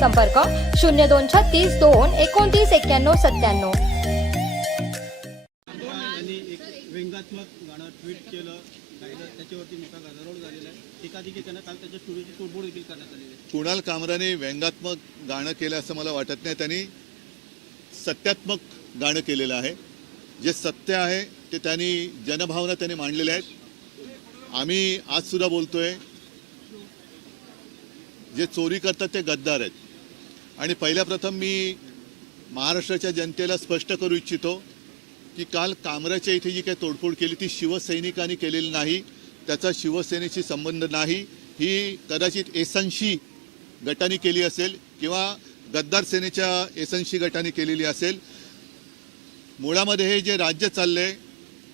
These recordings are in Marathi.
संपर्क शून्य दोन छत्तीस दोन एकोणतीस एक्क्याण्णव सत्त्याण्णव. कुणाल कामराने व्यंगात्मक गाणं केलं असं मला वाटत नाही. त्यांनी सत्यात्मक गाणं केलेलं आहे. जे सत्य आहे ते त्यांनी जनभावना त्यांनी मांडलेल्या आहेत. आम्ही आज सुद्धा बोलतोय जे चोरी करतात ते गद्दार आहेत. आणि पहिल्या प्रथम मी महाराष्ट्राच्या जनतेला स्पष्ट करू इच्छितो की काल कामराच्या इथे जी काही तोडफोड केली ती शिवसैनिकांनी केलेली नाही त्याचा शिवसेनेशी संबंध नाही ही कदाचित एसऐंशी गटाने केली असेल किंवा गद्दार सेनेच्या एसऐंशी गटाने केलेली असेल. मुळामध्ये हे जे राज्य चाललंय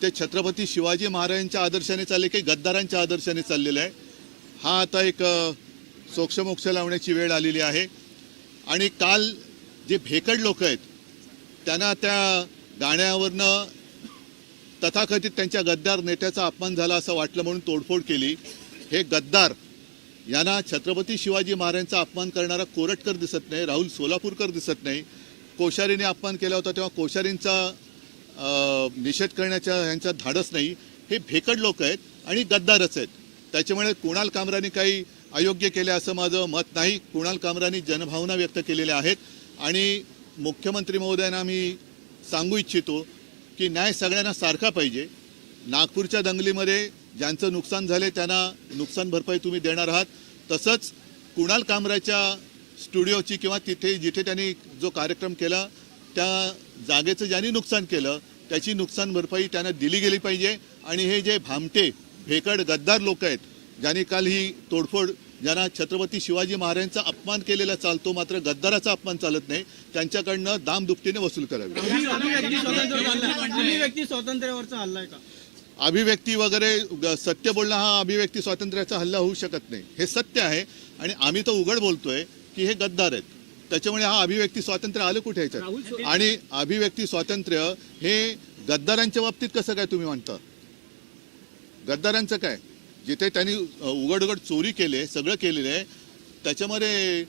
ते छत्रपती शिवाजी महाराजांच्या आदर्शाने चालले की गद्दारांच्या आदर्शाने चाललेलं आहे. हा आता एक सोक्षमोक्ष लावण्याची वेळ आलेली आहे. आणि काल जे भेकड लोक आहेत त्यांना त्या गाण्यावरनं तथाकथित त्यांच्या गद्दार नेत्याचा अपमान झाला असं वाटलं म्हणून तोडफोड केली. हे गद्दार यांना छत्रपती शिवाजी महाराजांचा अपमान करणारा कोरटकर दिसत नाही राहुल सोलापूरकर दिसत नाही. कोश्यारीने अपमान केला होता तेव्हा कोश्यारींचा निषेध करण्याच्या ह्यांचा धाडस नाही. हे भेकड लोक आहेत आणि गद्दारच आहेत. त्याच्यामुळे कुणाल कामराने काही अयोग्य केले असं माझं मत नाही. कुणाल कामरानी जनभावना व्यक्त केलेल्या आहेत. आणि मुख्यमंत्री महोदयांना मी सांगू इच्छितो की न्याय सगळ्यांना सारखा पाहिजे. नागपूरच्या दंगलीमध्ये ज्यांचं नुकसान झाले त्यांना नुकसान भरपाई तुम्ही देणार आहात. तसंच कुणाल कामराच्या स्टुडिओची किंवा तिथे जिथे त्यांनी जो कार्यक्रम केला त्या जागेचं ज्यांनी नुकसान केलं त्याची नुकसान भरपाई त्यांना दिली गेली पाहिजे. आणि हे जे भामटे भेकड गद्दार लोक आहेत ज्यांनी काल ही तोडफोड ज्यांना छत्रपती शिवाजी महाराजांचा अपमान केलेला चालतो मात्र गद्दाराचा अपमान चालत नाही त्यांच्याकडनं दाम दुपटीने वसूल करावी. अभिव्यक्ती स्वातंत्र्यावरचा हल्ला आहे का अभिव्यक्ती वगैरे सत्य बोलणं हा अभिव्यक्ती स्वातंत्र्याचा हल्ला होऊ शकत नाही. हे सत्य आहे आणि आम्ही तर उघड बोलतोय की हे गद्दार आहेत. त्याच्यामुळे हा अभिव्यक्ती स्वातंत्र्य आलं कुठे याच्यात? आणि अभिव्यक्ती स्वातंत्र्य हे गद्दारांच्या बाबतीत कसं काय तुम्ही म्हणता गद्दारांचं काय? जिथे त्यांनी उघड उघड चोरी केली सगळं केलेलं आहे त्याच्यामध्ये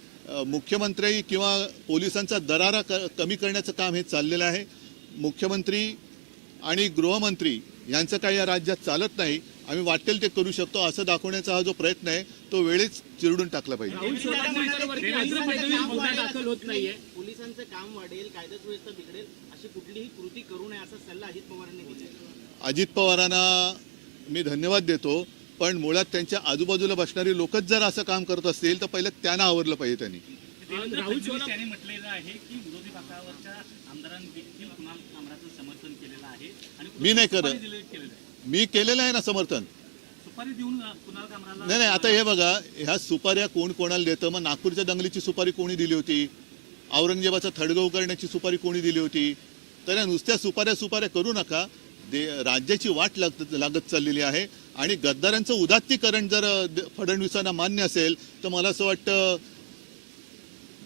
मुख्यमंत्री किंवा पोलिसांचा दरारा क कमी करण्याचं काम हे चाललेलं आहे. मुख्यमंत्री आणि गृहमंत्री यांचं काही या राज्यात चालत नाही. आम्ही वाटेल ते करू शकतो असं दाखवण्याचा हा जो प्रयत्न आहे तो वेळीच चिरडून टाकला पाहिजे. पोलिसांचं काम वाढेल कायदा सुव्यवस्था बिघडेल अशी कुठलीही कृती करू नये असा सल्ला अजित पवारांनी दिला अजित पवारांना मी धन्यवाद देतो. पण मुळात त्यांच्या आजूबाजूला बसणारी लोकच जर असं काम करत असतील तर पहिलं त्यांना आवरलं पाहिजे त्यांनी. देवेंद्र फडणवीस यांनी म्हटलेलं आहे की विरोधी पक्षावरच्या आमदारांनी देखील कुणाल कामराचं समर्थन केलेलं आहे आणि मी नाही करत. मी केलेलं आहे ना समर्थन. सुपारी देऊन अं, कुणाल कामराला नाही नाही आता हे बघा ह्या सुपाऱ्या कोण कोणाला देतं? मग नागपूरच्या दंगलीची सुपारी कोणी दिली होती? औरंगजेबाचा थडगव करण्याची सुपारी कोणी दिली होती? तर या नुसत्या सुपाऱ्या सुपाऱ्या करू नका. दे राज्याची वाट लागत लागत चाललेली आहे. आणि गद्दारांचं उदात्तीकरण जर फडणवीसांना मान्य असेल तर मला असं वाटतं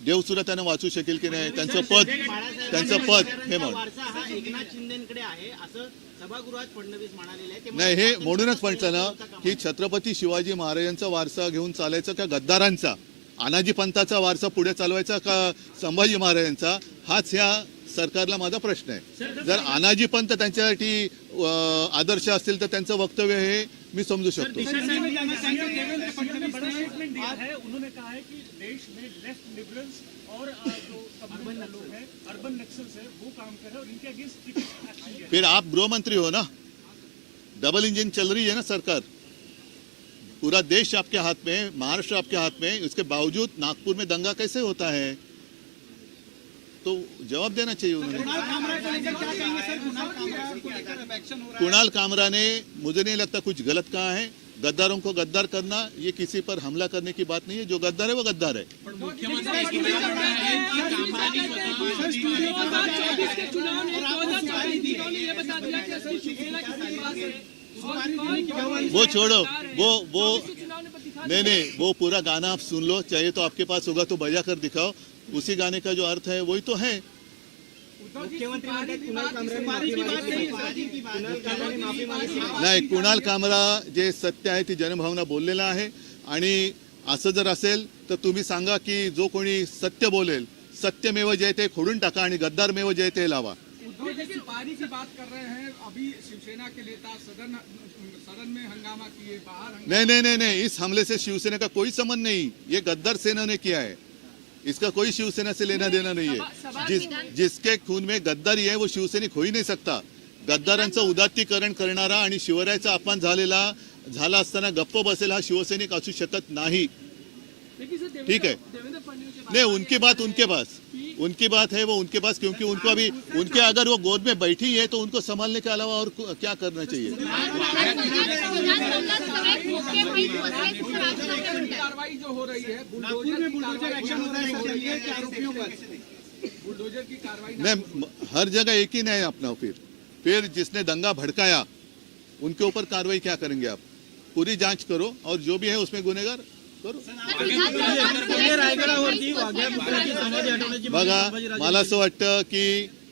देवसुद्धा त्यांना वाचू शकेल की नाही. त्यांचं पद त्यांचं पद हे नाही हे म्हणूनच म्हटलं ना की छत्रपती शिवाजी महाराजांचा वारसा घेऊन चालायचा का गद्दारांचा? अनाजी पंथाचा वारसा पुढे चालवायचा का संभाजी महाराजांचा? हाच ह्या सरकारला माझा प्रश्न आहे. जर अनाजी पंथ त्यांच्यासाठी आदर्श असतील तर त्यांचं वक्तव्य हे मी समजू शकतो. फिर आप गृह मंत्री हो ना? डबल इंजन चल रही है ना सरकार? पूरा देश आपके हाथ में है, महाराष्ट्र आपके हाथ में है उसके बावजूद नागपुर में दंगा कैसे होता है? तो जवाब देना चाहिए उन्होंने। कुणाल कामरा ने मुझे नहीं लगता कुछ गलत कहा है। गद्दारों को गद्दार करना ये किसी पर हमला करने की बात नहीं है। जो गद्दार है वो गद्दार है? वो छोड़ो वो वो नहीं नहीं वो पूरा गाना आप सुन लो चाहिए तो आपके पास होगा तो बजा कर दिखाओ। उसी गाने का जो अर्थ है वही तो है। नाही कुणाल कामरा जे सत्य आहे ती जनभावना बोललेला आहे. आणि असं जर असेल तर तुम्ही सांगा की जो कोणी सत्य बोलेल सत्यमेव जयते खोडून टाका आणि गद्दारमेव जयते लावा. सुपारी की बात कर रहे हैं। अभी शिवसेना के नेता सदन सदन में हंगामा किए बाहर हंगामा नहीं नहीं नहीं नहीं इस हमले से शिवसेना का कोई संबंध नहीं। ये गद्दार सेना ने किया है। इसका कोई शिवसेना से लेना देना नहीं है। जिस जिसके खून में गद्दारी है वो शिवसैनिक हो ही नहीं सकता। गद्दारांचं उदात्तीकरण करणारा आणि शिवरायाचा अपमान झालेला झाला असताना गप्प बसेल हा शिवसैनिक असू शकत नाही. ठीक है नहीं उनकी बात उनके पास. उनकी बात है, वो उनके पास, क्योंकि उनको अभी, उनके अगर वो गोद में बैठी है तो उनको संभालने के अलावा और क्या करना चाहिए? कार्रवाई जो हो रही है बुलडोजर की कार्रवाई एक्शन हो रहा है इसके लिए कि आरोपियों पर बुलडोजर की कार्रवाई नहीं म- हर जगह एक ही नहीं अपना फिर। फिर जिसने दंगा भड़काया, उनके ऊपर कार्रवाई क्या करेंगे आप? पूरी जाँच करो और जो भी है उसमें गुनेगार बघा मला असं वाटतं की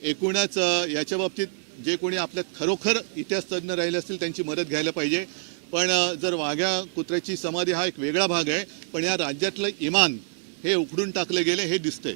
एकूणच याच्या बाबतीत जे कोणी आपल्या खरोखर इतिहास तज्ज्ञ राहिले असतील त्यांची मदत घ्यायला पाहिजे. पण जर वाघ्या कुत्र्याची समाधी हा एक वेगळा भाग आहे पण या राज्यातलं इमान हे उखडून टाकले गेले हे दिसतंय.